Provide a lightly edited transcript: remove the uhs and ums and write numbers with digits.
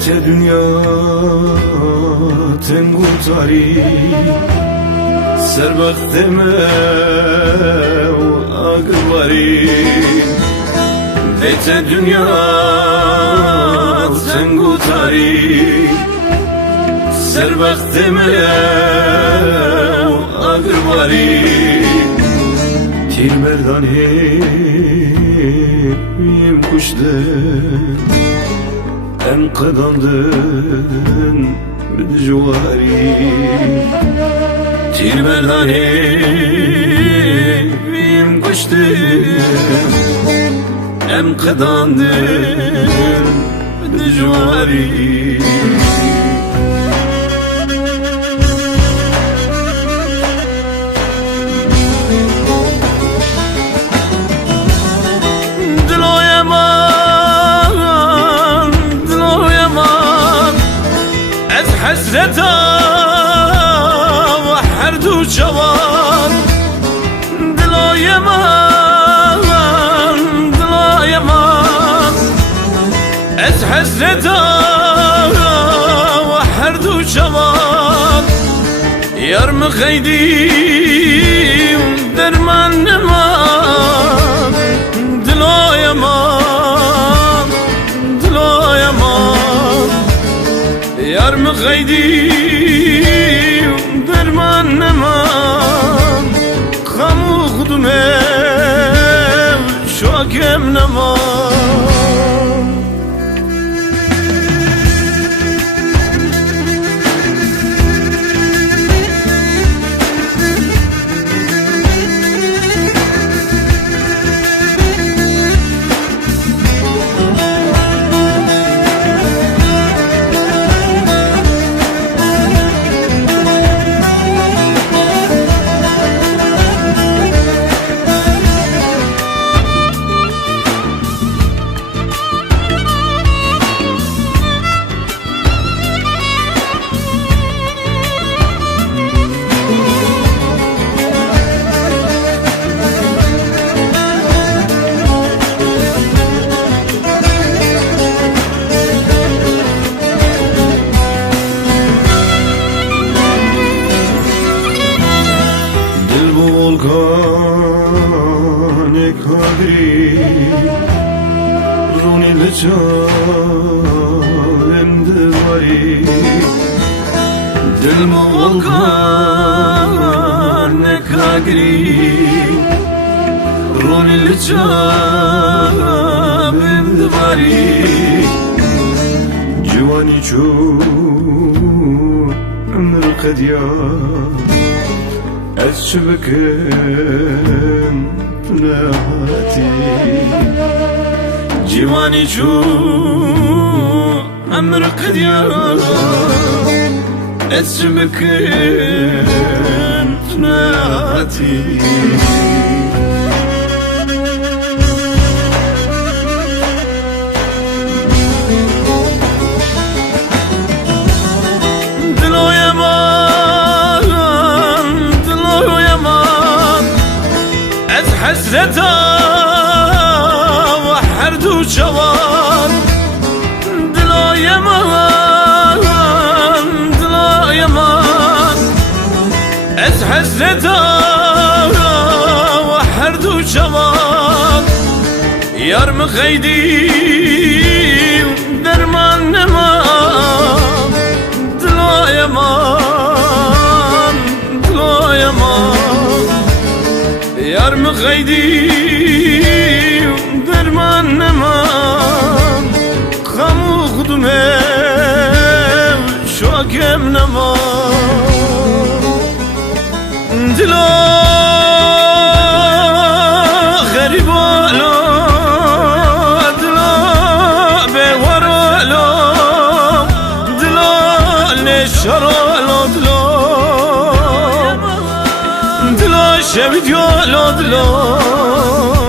Dete dünya tengu tari Serbaxteme u agvari Dete dünya tengu tari Serbaxteme u agvari Tir merdane miyim kuşde En qadamdın بدجواري تیر مرداني بیم کشتم ام قداندن بدجواري حسرتا وحرد وشوان دلا يمان از حسرتا وحرد وشوان يرم خيدي درمان نمان دلا يمان یار مخیدی درمان نمان خمو خودمه شاکم نمان volkanik hadri runi lçavim divari dil bu volkanik hadri runi lçavim divari civani çu ömür qedya از شبكم نهاتي جواني جو أمر قديان از شبكم نهاتي حسرتا وحرد وشوان دلا يمان از حسرتا وحرد وشوان يار مخيدي درمان نمان دلا يمان یار مخیدی درمان نمان خمو خودمه شاکم نمان دلا غریبالا دلا بیورالا دلا نشرالا دلا شبید یا لادلا